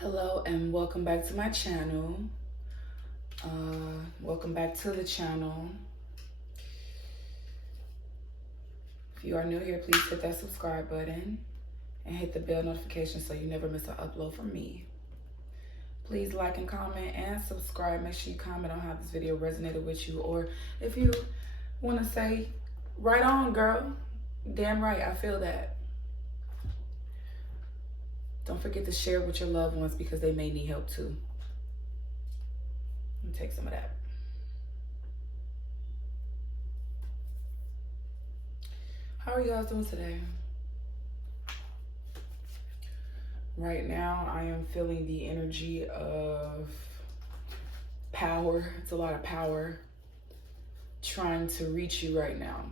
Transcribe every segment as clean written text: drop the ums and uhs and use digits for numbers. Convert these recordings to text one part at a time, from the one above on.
Hello and welcome back to my channel. Welcome back to the channel. If you are new here, please hit that subscribe button and hit the bell notification so you never miss an upload from me. Please like and comment and subscribe. Make sure you comment on how this video resonated with you, or if you want to say, right on, girl. Damn right, I feel that. Don't forget to share with your loved ones because they may need help too. Let me take some of that. How are you guys doing today? Right now, I am feeling the energy of power. It's a lot of power trying to reach you right now.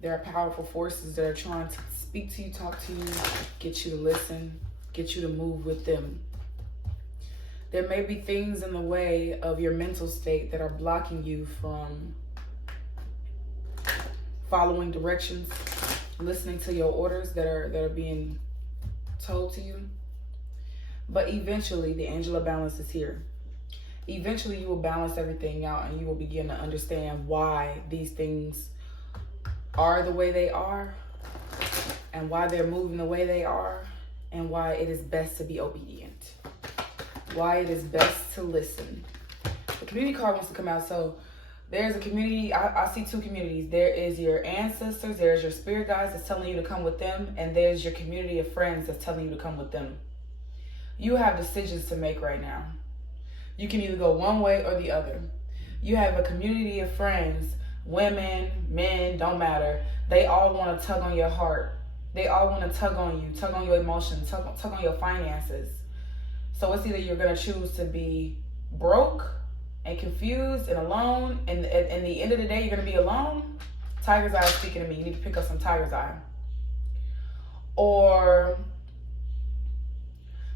There are powerful forces that are trying to speak to you, talk to you, get you to listen, get you to move with them. There may be things in the way of your mental state that are blocking you from following directions, listening to your orders that are being told to you. But eventually, the angel of balance is here. Eventually, you will balance everything out and you will begin to understand why these things are the way they are, and why they're moving the way they are, and why it is best to be obedient, why it is best to listen. The community card wants to come out. So there's a community, I see two communities. There is your ancestors, there's your spirit guides that's telling you to come with them, and there's your community of friends that's telling you to come with them. You have decisions to make right now. You can either go one way or the other. You have a community of friends, women, men, don't matter. They all want to tug on your heart. They all want to tug on you, tug on your emotions, tug on your finances. So it's either you're going to choose to be broke and confused and alone, and at the end of the day, you're going to be alone. Tiger's Eye is speaking to me. You need to pick up some Tiger's Eye. Or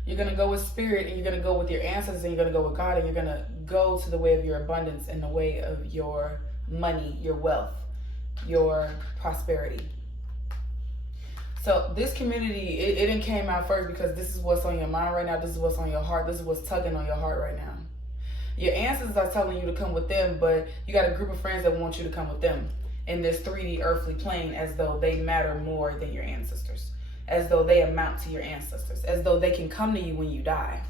you're going to go with spirit, and you're going to go with your ancestors, and you're going to go with God, and you're going to go to the way of your abundance and the way of your money, your wealth, your prosperity. So this community, it didn't came out first because this is what's on your mind right now. This is what's on your heart. This is what's tugging on your heart right now. Your ancestors are telling you to come with them, but you got a group of friends that want you to come with them in this 3D earthly plane, as though they matter more than your ancestors, as though they amount to your ancestors, as though they can come to you when you die,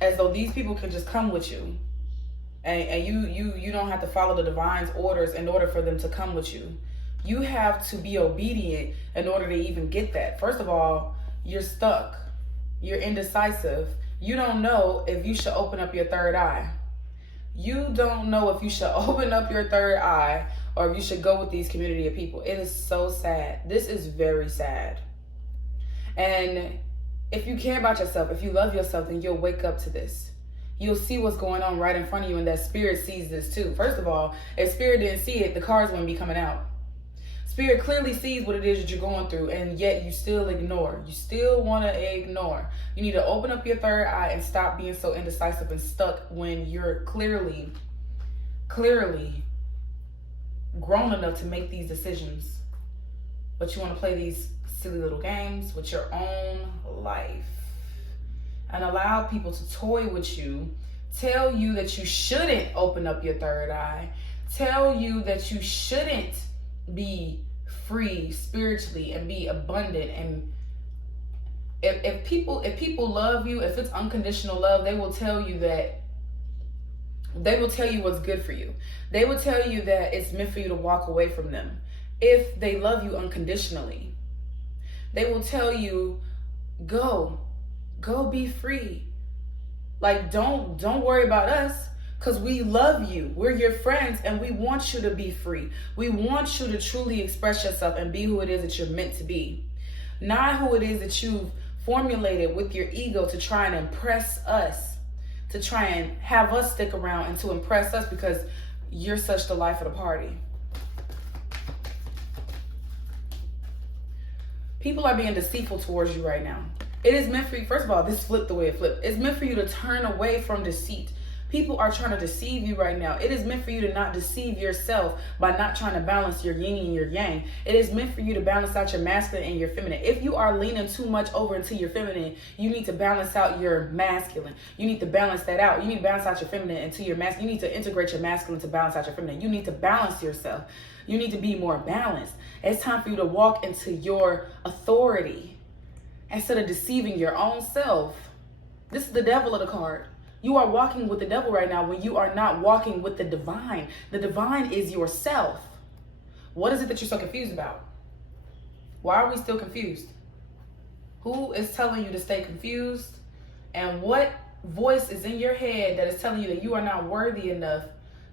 as though these people can just come with you. And you don't have to follow the divine's orders in order for them to come with you. You have to be obedient in order to even get that. First of all, you're stuck. You're indecisive. You don't know if you should open up your third eye. You don't know if you should open up your third eye or if you should go with these community of people. It is so sad. This is very sad. And if you care about yourself, if you love yourself, then you'll wake up to this. You'll see what's going on right in front of you, and that spirit sees this too. First of all, if spirit didn't see it, the cards wouldn't be coming out. Spirit clearly sees what it is that you're going through, and yet you still ignore. You still want to ignore. You need to open up your third eye and stop being so indecisive and stuck when you're clearly grown enough to make these decisions. But you want to play these silly little games with your own life and allow people to toy with you, tell you that you shouldn't open up your third eye, tell you that you shouldn't be free spiritually and be abundant. And if people love you, if it's unconditional love, they will tell you what's good for you. They will tell you that it's meant for you to walk away from them. If they love you unconditionally, they will tell you, go be free. Like, don't worry about us, because we love you. We're your friends, and we want you to be free. We want you to truly express yourself and be who it is that you're meant to be, not who it is that you've formulated with your ego to try and impress us, to try and have us stick around and to impress us because you're such the life of the party. People are being deceitful towards you right now. It is meant for you, first of all, this flipped the way it flipped. It's meant for you to turn away from deceit. People are trying to deceive you right now. It is meant for you to not deceive yourself by not trying to balance your yin and your yang. It is meant for you to balance out your masculine and your feminine. If you are leaning too much over into your feminine, you need to balance out your masculine. You need to balance that out. You need to balance out your feminine into your masculine. You need to integrate your masculine to balance out your feminine. You need to balance yourself. You need to be more balanced. It's time for you to walk into your authority instead of deceiving your own self. This is the devil of the card. You are walking with the devil right now when you are not walking with the divine. The divine is yourself. What is it that you're so confused about? Why are we still confused? Who is telling you to stay confused? And what voice is in your head that is telling you that you are not worthy enough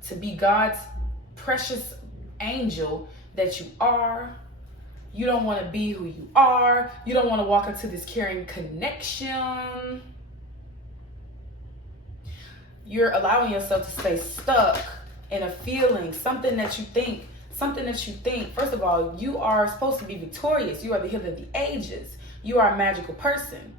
to be God's precious angel that you are? You don't want to be who you are. You don't want to walk into this caring connection. You're allowing yourself to stay stuck in a feeling, something that you think. First of all, you are supposed to be victorious. You are the healer of the ages. You are a magical person.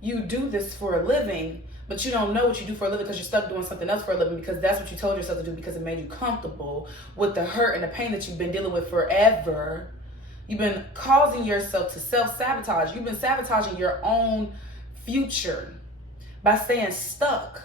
You do this for a living, but you don't know what you do for a living because you're stuck doing something else for a living because that's what you told yourself to do because it made you comfortable with the hurt and the pain that you've been dealing with forever. You've been causing yourself to self-sabotage. You've been sabotaging your own future by staying stuck.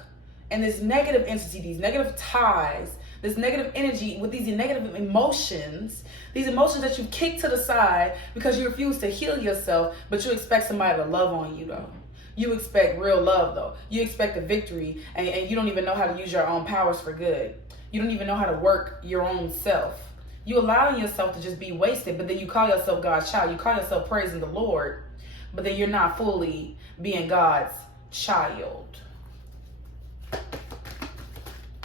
And this negative entity, these negative ties, this negative energy with these negative emotions, these emotions that you kick to the side because you refuse to heal yourself, but you expect somebody to love on you though. You expect real love though. You expect a victory and you don't even know how to use your own powers for good. You don't even know how to work your own self. You allowing yourself to just be wasted, but then you call yourself God's child. You call yourself praising the Lord, but then you're not fully being God's child.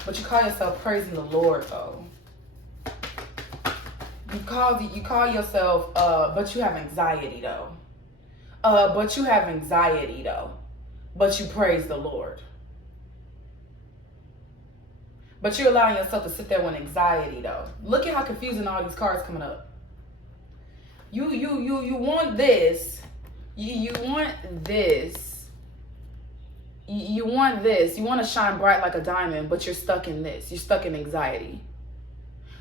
But you call yourself praising the Lord though. You call yourself, but you have anxiety though. But you have anxiety though. But you praise the Lord. But you're allowing yourself to sit there with anxiety though. Look at how confusing all these cards coming up. You want this. You want this. You want this. You want to shine bright like a diamond, but you're stuck in this. You're stuck in anxiety.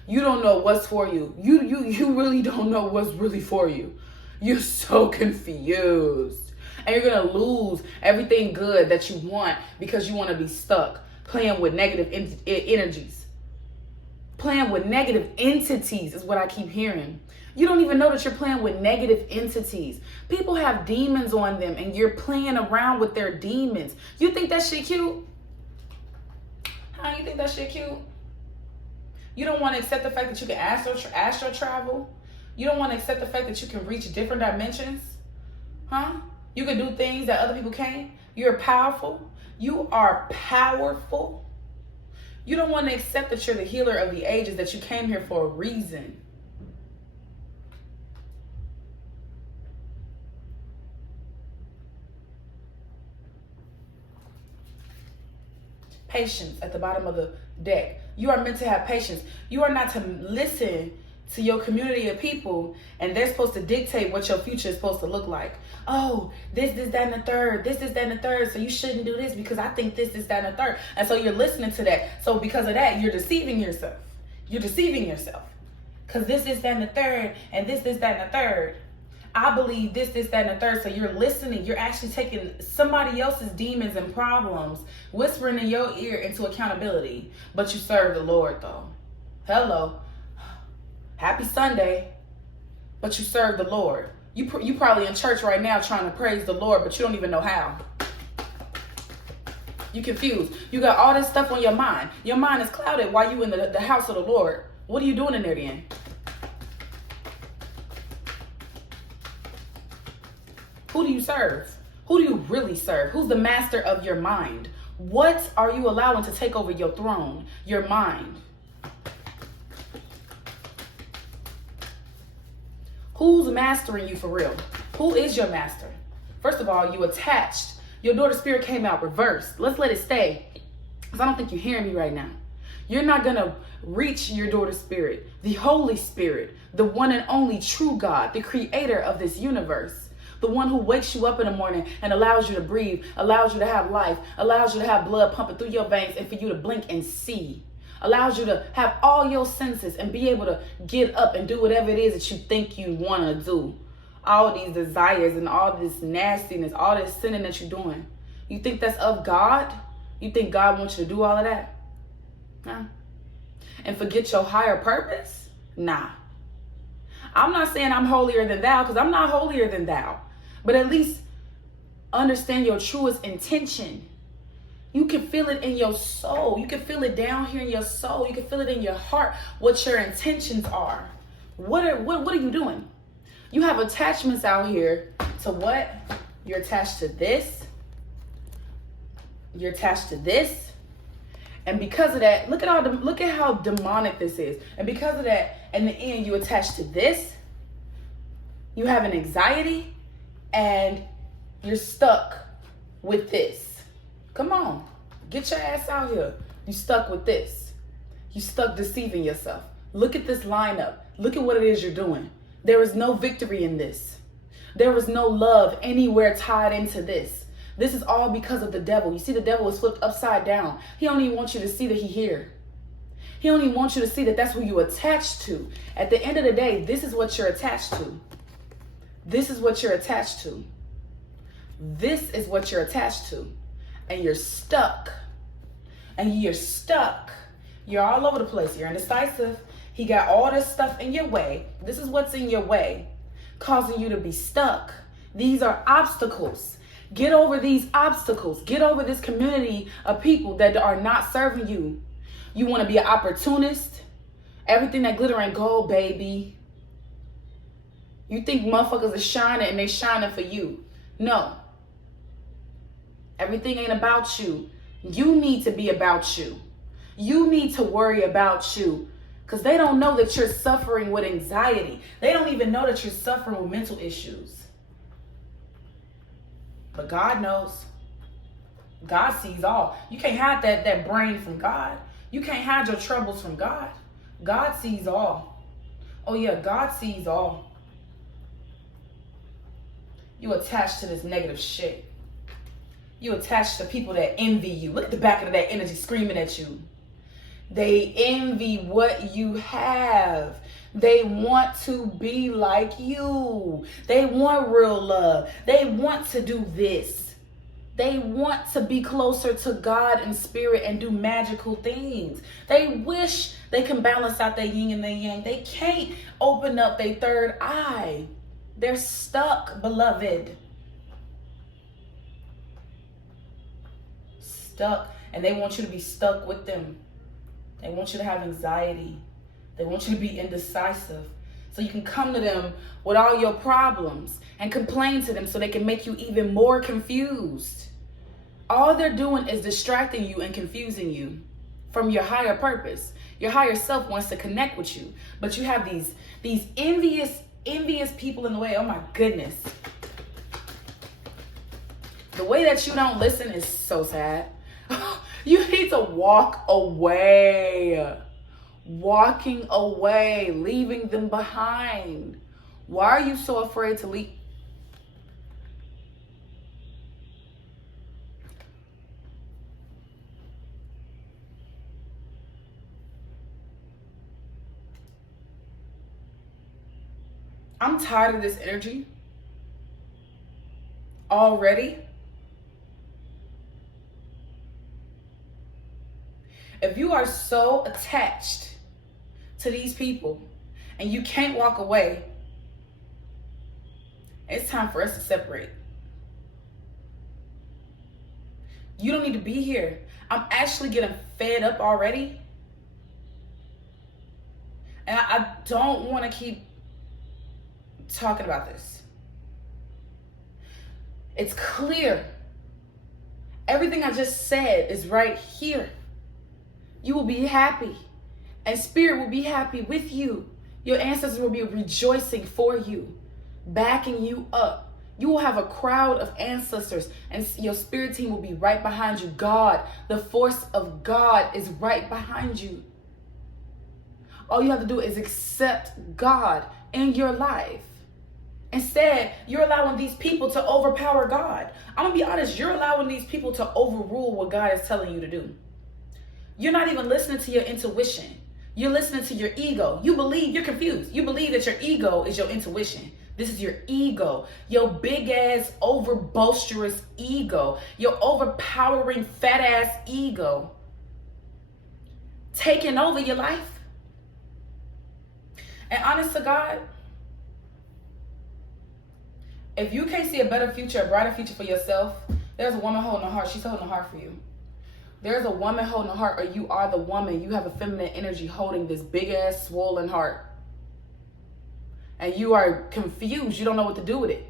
You don't know what's for you. You really don't know what's really for you. You're so confused. And you're going to lose everything good that you want because you want to be stuck playing with negative energies. Playing with negative entities is what I keep hearing. You don't even know that you're playing with negative entities. People have demons on them and you're playing around with their demons. You think that shit cute? How you think that shit cute? You don't want to accept the fact that you can astral travel? You don't want to accept the fact that you can reach different dimensions? Huh? You can do things that other people can't? You're powerful. You are powerful. You don't want to accept that you're the healer of the ages, that you came here for a reason. Patience at the bottom of the deck. You are meant to have patience. You are not to listen to your community of people and they're supposed to dictate what your future is supposed to look like. Oh, this, that, and the third. This, that, and the third. So you shouldn't do this because I think this, that, and the third. And so you're listening to that. So because of that, you're deceiving yourself. You're deceiving yourself. Because this, that, and the third. And this, that, and the third. I believe this, that, and the third. So you're listening. You're actually taking somebody else's demons and problems, whispering in your ear into accountability. But you serve the Lord though. Hello. Happy Sunday. But you serve the Lord. You probably in church right now trying to praise the Lord, but you don't even know how. You confused. You got all this stuff on your mind. Your mind is clouded while you in the house of the Lord. What are you doing in there then? Who do you serve? Who do you really serve? Who's the master of your mind? What are you allowing to take over your throne, your mind? Who's mastering you for real? Who is your master? First of all, you attached. Your daughter spirit came out reversed. Let's let it stay. Because I don't think you're hearing me right now. You're not going to reach your daughter spirit, the Holy Spirit, the one and only true God, the creator of this universe, the one who wakes you up in the morning and allows you to breathe, allows you to have life, allows you to have blood pumping through your veins and for you to blink and see, allows you to have all your senses and be able to get up and do whatever it is that you think you want to do. All these desires and all this nastiness, all this sinning that you're doing. You think that's of God? You think God wants you to do all of that? Nah. And forget your higher purpose? Nah. I'm not saying I'm holier than thou, because I'm not holier than thou. But at least understand your truest intention. You can feel it in your soul. You can feel it down here in your soul. You can feel it in your heart what your intentions are. What are you doing? You have attachments out here to what? You're attached to this. You're attached to this. And because of that, look at how demonic this is. And because of that, in the end, you attach to this. You have an anxiety, and you're stuck with this. Come on, get your ass out here. You stuck with this. You stuck deceiving yourself. Look at this lineup. Look at what it is you're doing. There is no victory in this. There is no love anywhere tied into this. This is all because of the devil. You see, the devil is flipped upside down. He don't even want you to see that he's here. He don't even want you to see that that's who you attached to. At the end of the day, this is what you're attached to. This is what you're attached to. This is what you're attached to. And you're stuck. And you're stuck. You're all over the place. You're indecisive. He got all this stuff in your way. This is what's in your way, causing you to be stuck. These are obstacles. Get over these obstacles. Get over this community of people that are not serving you. You want to be an opportunist? Everything that glitter and gold, baby. You think motherfuckers are shining and they shining for you. No. Everything ain't about you. You need to be about you. You need to worry about you. Because they don't know that you're suffering with anxiety. They don't even know that you're suffering with mental issues. But God knows. God sees all. You can't hide that brain from God. You can't hide your troubles from God. God sees all. Oh yeah, God sees all. You attached to this negative shit. You attached to people that envy you. Look at the back of that energy screaming at you. They envy what you have. They want to be like you. They want real love. They want to do this. They want to be closer to God and spirit and do magical things. They wish they can balance out their yin and their yang. They can't open up their third eye. They're stuck, beloved. Stuck. And they want you to be stuck with them. They want you to have anxiety. They want you to be indecisive. So you can come to them with all your problems and complain to them so they can make you even more confused. All they're doing is distracting you and confusing you from your higher purpose. Your higher self wants to connect with you. But you have these envious people in the way. Oh my goodness. The way that you don't listen is so sad. You need to walk away. Walking away, leaving them behind. Why are you so afraid to leave? I'm tired of this energy already. If you are so attached to these people and you can't walk away, it's time for us to separate. You don't need to be here. I'm actually getting fed up already. And I don't want to keep talking about this. It's clear. Everything I just said is right here. You will be happy. And spirit will be happy with you. Your ancestors will be rejoicing for you, backing you up. You will have a crowd of ancestors, and your spirit team will be right behind you. God, the force of God is right behind you. All you have to do is accept God in your life. Instead, you're allowing these people to overpower God. I'm going to be honest, you're allowing these people to overrule what God is telling you to do. You're not even listening to your intuition. You're listening to your ego. You're confused. You believe that your ego is your intuition. This is your ego, your big ass, over boisterous ego, your overpowering fat ass ego taking over your life. And honest to God, if you can't see a better future, a brighter future for yourself, there's a woman holding a heart. She's holding a heart for you. There's a woman holding a heart, or you are the woman. You have a feminine energy holding this big ass swollen heart. And you are confused. You don't know what to do with it.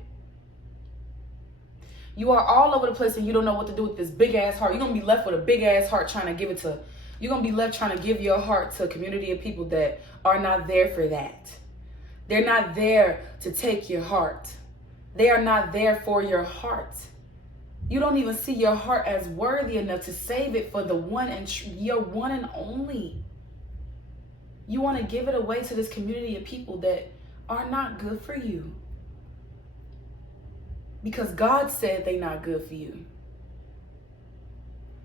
You are all over the place and you don't know what to do with this big ass heart. You're going to be left with a big ass heart trying to give it to, you're going to be left trying to give your heart to a community of people that are not there for that. They're not there to take your heart. They are not there for your heart. You don't even see your heart as worthy enough to save it for the one and your one and only. You want to give it away to this community of people that are not good for you. Because God said they're not good for you.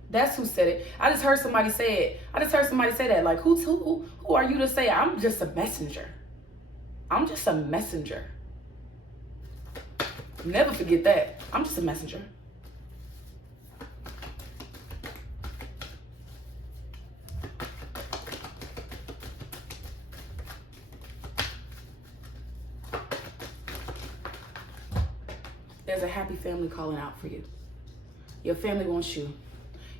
That's who said it. I just heard somebody say it. I just heard somebody say that. Like, who are you to say I'm just a messenger? I'm just a messenger. Never forget that. I'm just a messenger. There's a happy family calling out for you. Your family wants you.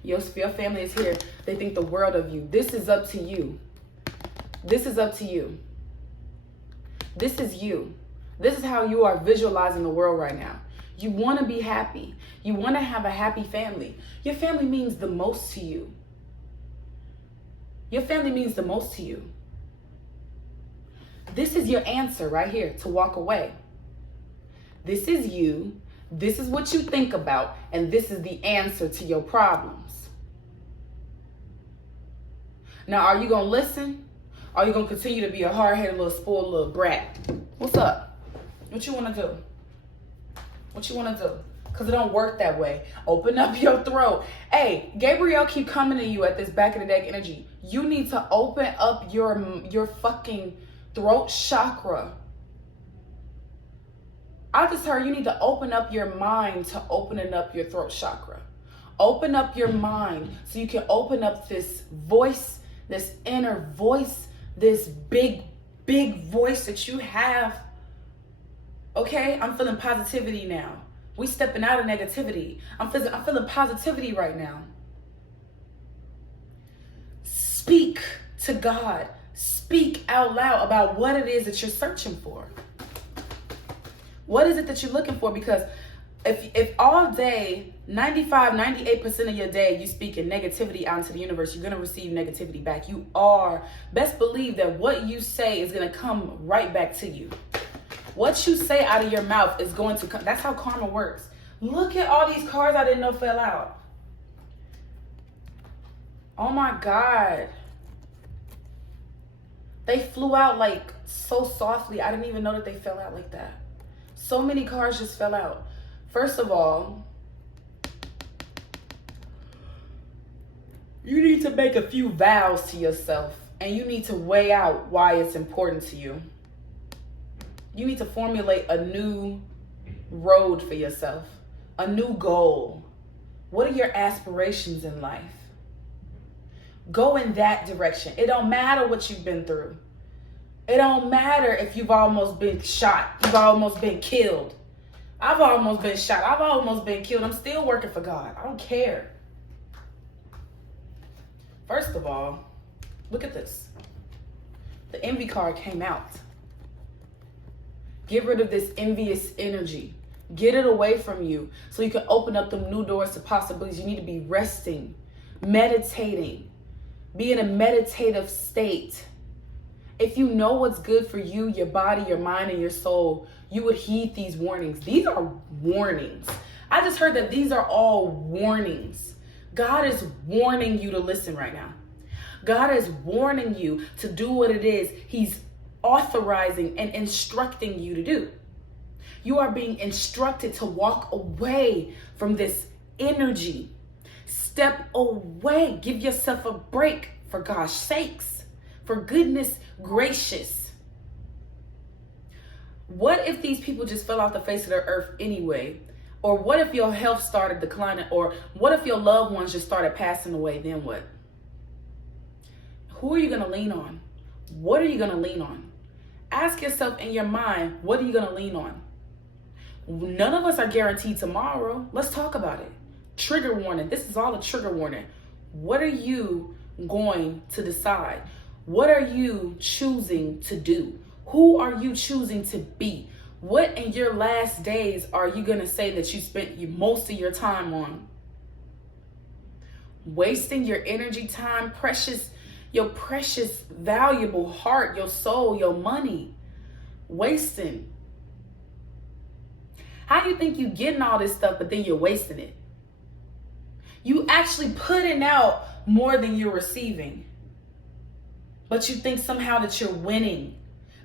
Your family is here. They think the world of you. This is up to you. This is up to you. This is you. This is how you are visualizing the world right now. You want to be happy. You want to have a happy family. Your family means the most to you. Your family means the most to you. This is your answer right here to walk away. This is you. This is what you think about. And this is the answer to your problems. Now, are you going to listen? Or are you going to continue to be a hard-headed little spoiled little brat? What's up? What you want to do? What you want to do? Because it don't work that way. Open up your throat. Hey, Gabriel keep coming to you at this back of the deck energy. You need to open up your fucking throat chakra. I just heard you need to open up your mind to opening up your throat chakra. Open up your mind so you can open up this voice, this inner voice, this big voice that you have. Okay, I'm feeling positivity now. We stepping out of negativity. I'm feeling positivity right now. Speak to God. Speak out loud about what it is that you're searching for. What is it that you're looking for? Because if all day, 98% of your day, you speak in negativity out into the universe, you're going to receive negativity back. You are. Best believe that what you say is going to come right back to you. What you say out of your mouth is going to come. That's how karma works. Look at all these cards I didn't know fell out. Oh my God. They flew out like so softly. I didn't even know that they fell out like that. So many cards just fell out. First of all, you need to make a few vows to yourself, and you need to weigh out why it's important to you. You need to formulate a new road for yourself, a new goal. What are your aspirations in life? Go in that direction. It don't matter what you've been through. It don't matter if you've almost been shot. You've almost been killed. I've almost been shot. I've almost been killed. I'm still working for God. I don't care. First of all, look at this. The envy card came out. Get rid of this envious energy. Get it away from you so you can open up them new doors to possibilities. You need to be resting, meditating, be in a meditative state. If you know what's good for you, your body, your mind, and your soul, you would heed these warnings. These are warnings. I just heard that these are all warnings. God is warning you to listen right now. God is warning you to do what it is He's authorizing and instructing you to do. You are being instructed to walk away from this energy. Step away. Give yourself a break, for God's sakes. For goodness gracious. What if these people just fell off the face of the earth anyway? Or what if your health started declining? Or what if your loved ones just started passing away? Then what? Who are you going to lean on? What are you going to lean on? Ask yourself in your mind, what are you going to lean on? None of us are guaranteed tomorrow. Let's talk about it. Trigger warning. This is all a trigger warning. What are you going to decide? What are you choosing to do? Who are you choosing to be? What in your last days are you going to say that you spent most of your time on? Wasting your energy, time, your precious, valuable heart, your soul, your money. Wasting. How do you think you getting all this stuff, but then you're wasting it? You actually putting out more than you're receiving. But you think somehow that you're winning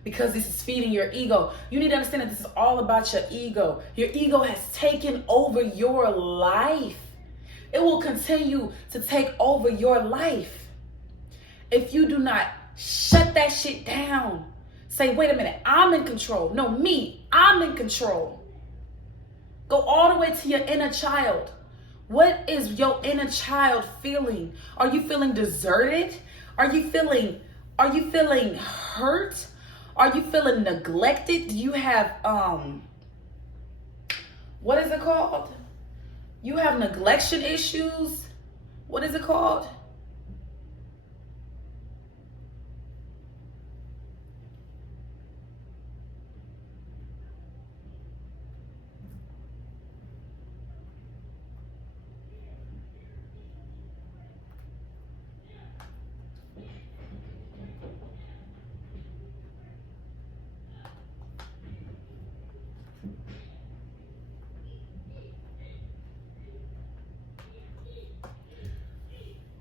because this is feeding your ego. You need to understand that this is all about your ego. Your ego has taken over your life. It will continue to take over your life. If you do not shut that shit down, say, wait a minute, I'm in control. No, me, I'm in control. Go all the way to your inner child. What is your inner child feeling? Are you feeling deserted? Are you feeling hurt? Are you feeling neglected? Do you have what is it called? You have neglection issues? What is it called?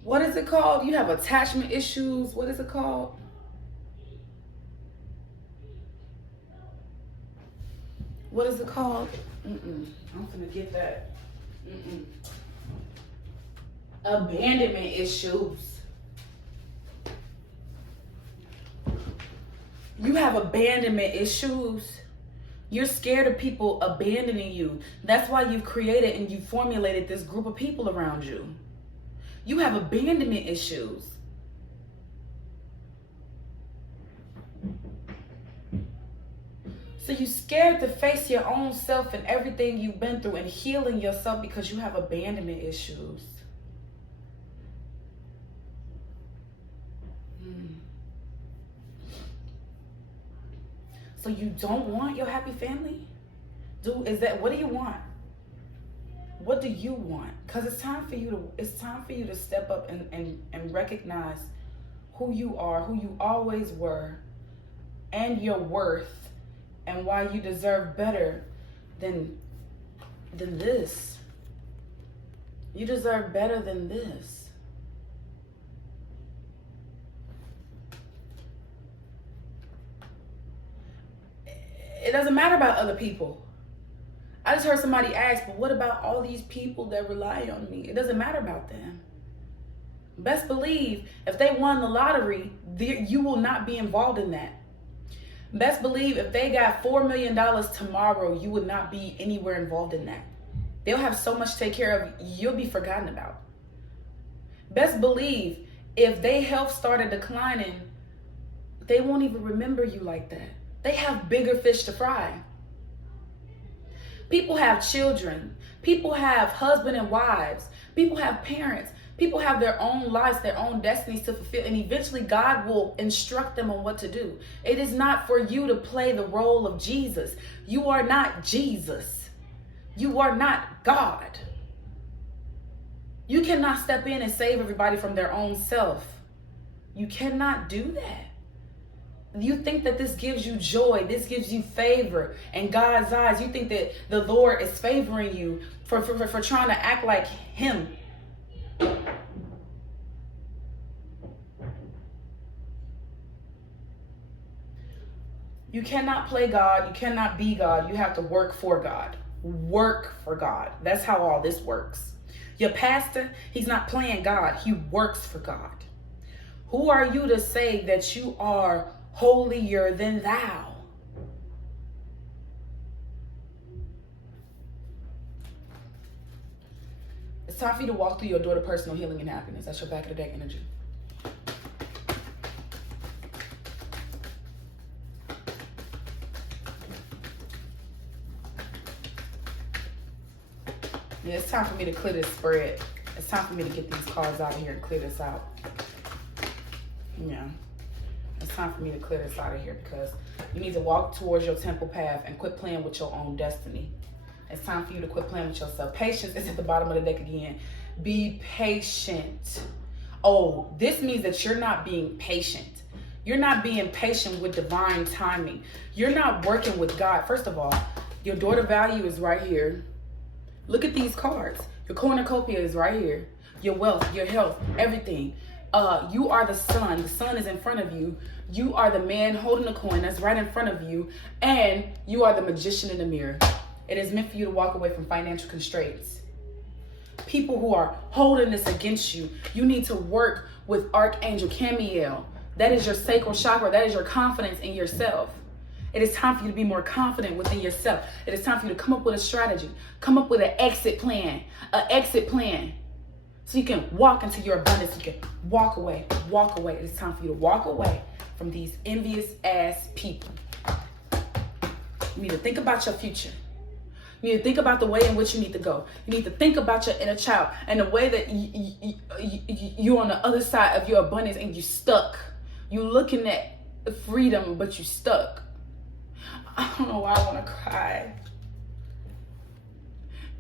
What is it called? You have attachment issues. What is it called? What is it called? I'm gonna get that. Abandonment issues. You have abandonment issues. You're scared of people abandoning you. That's why you've created and you formulated this group of people around you. You have abandonment issues. So you're scared to face your own self and everything you've been through and healing yourself because you have abandonment issues. So you don't want your happy family? What do you want? What do you want? Because it's time for you to step up and recognize who you are, who you always were, and your worth, and why you deserve better than this. You deserve better than this. It doesn't matter about other people. I just heard somebody ask, but what about all these people that rely on me? It doesn't matter about them. Best believe if they won the lottery, you will not be involved in that. Best believe if they got $4 million tomorrow, you would not be anywhere involved in that. They'll have so much to take care of, you'll be forgotten about. Best believe if their health started declining, they won't even remember you like that. They have bigger fish to fry. People have children. People have husband and wives. People have parents. People have their own lives, their own destinies to fulfill. And eventually God will instruct them on what to do. It is not for you to play the role of Jesus. You are not Jesus. You are not God. You cannot step in and save everybody from their own self. You cannot do that. You think that this gives you joy, this gives you favor in God's eyes. You think that the Lord is favoring you for trying to act like him. You cannot play God. You cannot be God. You have to work for God. Work for God. That's how all this works. Your pastor, he's not playing God. He works for God. Who are you to say that you are holier than thou? It's time for you to walk through your door to personal healing and happiness. That's your back of the deck energy. Yeah, it's time for me to clear this spread. It's time for me to get these cards out of here and clear this out. Yeah. It's time for me to clear this out of here because you need to walk towards your temple path and quit playing with your own destiny. It's time for you to quit playing with yourself. Patience is at the bottom of the deck again. Be patient. Oh, this means that you're not being patient. You're not being patient with divine timing. You're not working with God. First of all, your daughter value is right here. Look at these cards. Your cornucopia is right here. Your wealth, your health, everything. You are the sun. The sun is in front of you. You are the man holding the coin that's right in front of you. And you are the magician in the mirror. It is meant for you to walk away from financial constraints. People who are holding this against you, you need to work with Archangel Camiel. That is your sacral chakra. That is your confidence in yourself. It is time for you to be more confident within yourself. It is time for you to come up with a strategy. Come up with an exit plan. An exit plan. So you can walk into your abundance. You can walk away. Walk away. It is time for you to walk away from these envious ass people. You need to think about your future. You need to think about the way in which you need to go. You need to think about your inner child and the way that you're on the other side of your abundance and you're stuck. You're looking at freedom, but you're stuck. I don't know why I want to cry.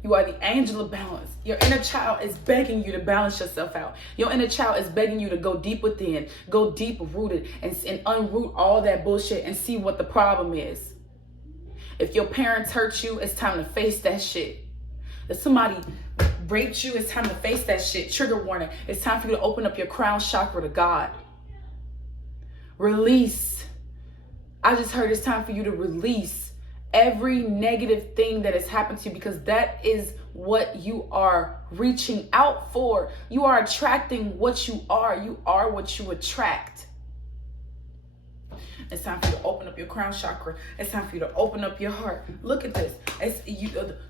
You are the angel of balance. Your inner child is begging you to balance yourself out. Your inner child is begging you to go deep within, go deep rooted and unroot all that bullshit and see what the problem is. If your parents hurt you, it's time to face that shit. If somebody raped you, it's time to face that shit. Trigger warning. It's time for you to open up your crown chakra to God. Release. I just heard it's time for you to release every negative thing that has happened to you because that is what you are reaching out for. You are attracting what you are. You are what you attract. It's time for you to open up your crown chakra. It's time for you to open up your heart. Look at this.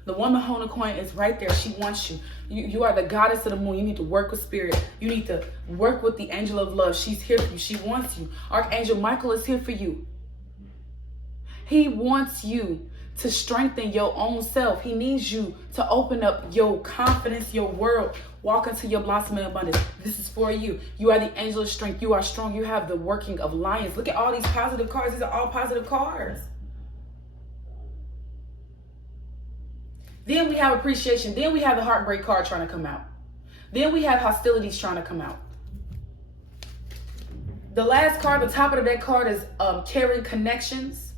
The woman holding the coin is right there. She wants you. You are the goddess of the moon. You need to work with spirit. You need to work with the angel of love. She's here for you. She wants you. Archangel Michael is here for you. He wants you to strengthen your own self. He needs you to open up your confidence, your world. Walk into your blossoming abundance. This is for you. You are the angel of strength. You are strong. You have the working of lions. Look at all these positive cards. These are all positive cards. Then we have appreciation. Then we have the heartbreak card trying to come out. Then we have hostilities trying to come out. The last card, the top of the deck card is carrying connections.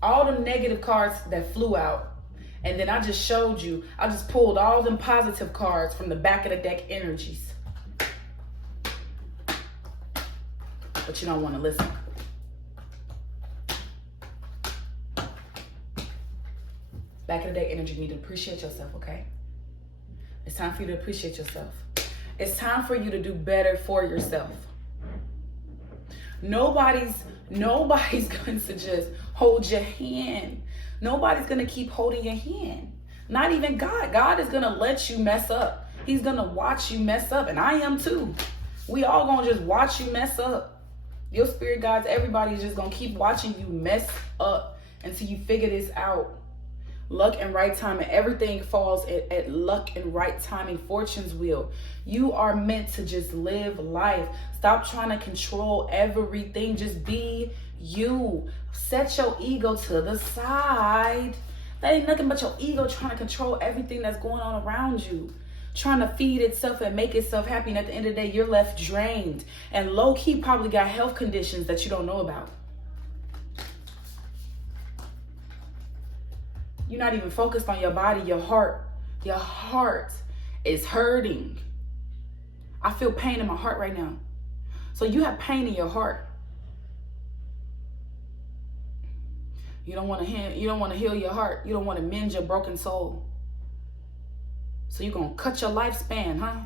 All the negative cards that flew out. And then I just showed you, I just pulled all them positive cards from the back of the deck energies. But you don't want to listen. Back of the deck energy, you need to appreciate yourself, okay? It's time for you to appreciate yourself. It's time for you to do better for yourself. Nobody's going to just hold your hand. Nobody's going to keep holding your hand. Not even God. God is going to let you mess up. He's going to watch you mess up. And I am too. We all going to just watch you mess up. Your spirit guides, everybody is just going to keep watching you mess up until you figure this out. Luck and right timing. Everything falls at luck and right timing. Fortune's wheel. You are meant to just live life. Stop trying to control everything. Just be you. Set your ego to the side. That ain't nothing but your ego trying to control everything that's going on around you. Trying to feed itself and make itself happy. And at the end of the day, you're left drained. And low-key probably got health conditions that you don't know about. You're not even focused on your body, your heart. Your heart is hurting. I feel pain in my heart right now. So you have pain in your heart. You don't want to heal your heart. You don't want to mend your broken soul. So you're going to cut your lifespan, huh?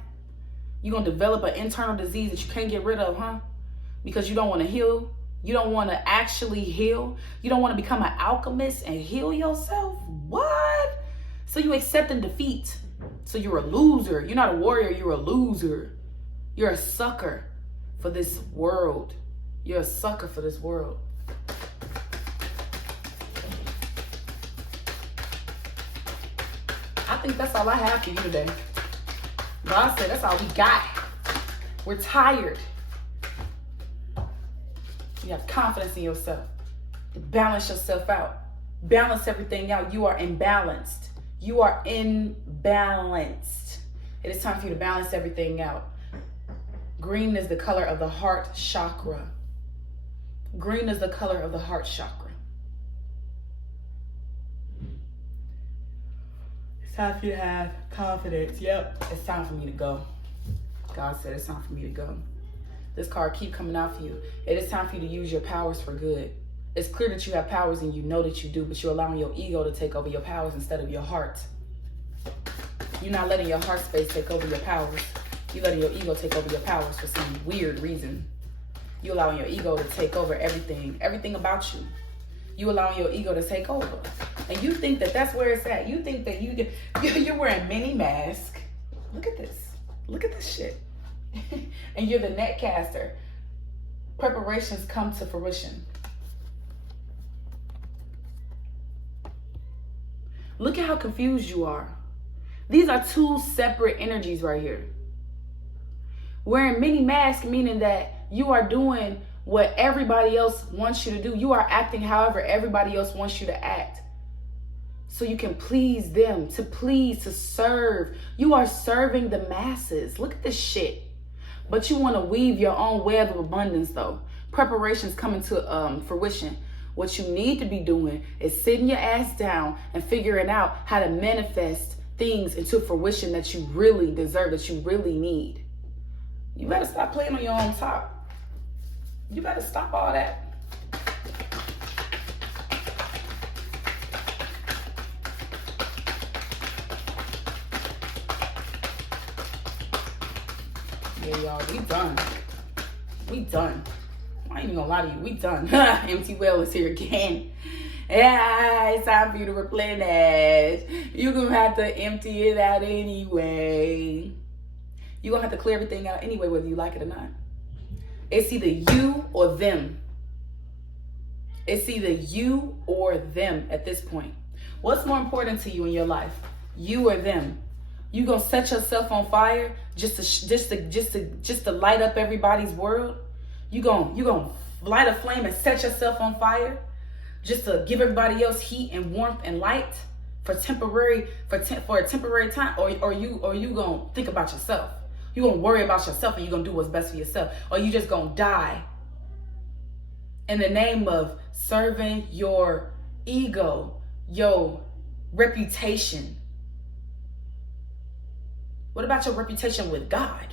You're going to develop an internal disease that you can't get rid of, huh? Because you don't want to heal. You don't want to actually heal. You don't want to become an alchemist and heal yourself. What? So you accepting defeat. So you're a loser. You're not a warrior. You're a loser. You're a sucker for this world. You're a sucker for this world. I think that's all I have for you today. God said that's all we got. We're tired. You have confidence in yourself. To balance yourself out. Balance everything out. You are imbalanced. You are imbalanced. It is time for you to balance everything out. Green is the color of the heart chakra. Green is the color of the heart chakra. It's time for you to have confidence. Yep. It's time for me to go. God said it's time for me to go. This card keep coming out for you. It is time for you to use your powers for good. It's clear that you have powers and you know that you do, but you're allowing your ego to take over your powers instead of your heart. You're not letting your heart space take over your powers. You're letting your ego take over your powers for some weird reason. You're allowing your ego to take over everything about you. You allowing your ego to take over. And you think that that's where it's at. You think that you're wearing mini mask. Look at this. Look at this shit. And you're the net caster. Preparations come to fruition. Look at how confused you are. These are two separate energies right here. Wearing mini mask meaning that you are doing what everybody else wants you to do. You are acting however everybody else wants you to act. So you can please them, to please, to serve. You are serving the masses. Look at this shit. But you want to weave your own web of abundance though. Preparations coming to fruition. What you need to be doing is sitting your ass down and figuring out how to manifest things into fruition that you really deserve, that you really need. You better stop playing on your own top. You better stop all that. Yeah, y'all, we done. We done. I ain't even gonna lie to you, we done. Empty well is here again. Yeah, it's time for you to replenish. You're gonna have to empty it out anyway. You're gonna have to clear everything out anyway, whether you like it or not. It's either you or them. It's either you or them at this point. What's more important to you in your life? You or them? You gonna set yourself on fire just to light up everybody's world? You gonna light a flame and set yourself on fire just to give everybody else heat and warmth and light for a temporary time, or you gonna think about yourself? You gonna worry about yourself and you gonna do what's best for yourself, or you just gonna die in the name of serving your ego, your reputation? What about your reputation with God?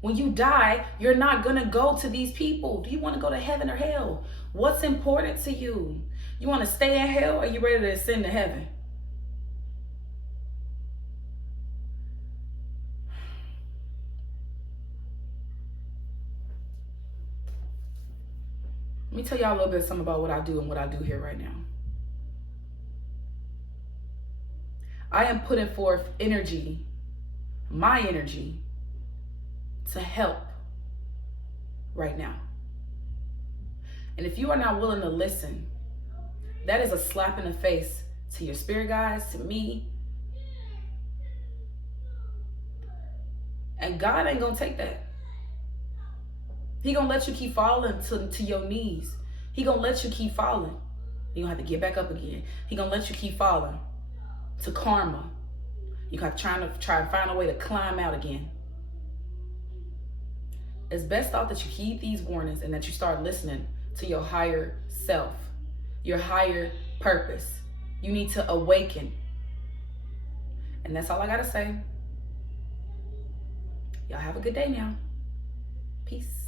When you die, you're not gonna go to these people. Do you want to go to heaven or hell? What's important to you? You want to stay in hell, or are you ready to ascend to heaven? Let me tell y'all a little bit something about what I do and what I do here right now. I am putting forth energy, my energy, to help right now. And if you are not willing to listen, that is a slap in the face to your spirit guides, to me. And God ain't gonna take that. He gonna let you keep falling to your knees. He gonna let you keep falling. You're going to have to get back up again. He's going to let you keep falling to karma. You have to try and find a way to climb out again. It's best thought that you heed these warnings and that you start listening to your higher self, your higher purpose. You need to awaken. And that's all I got to say. Y'all have a good day now. Peace.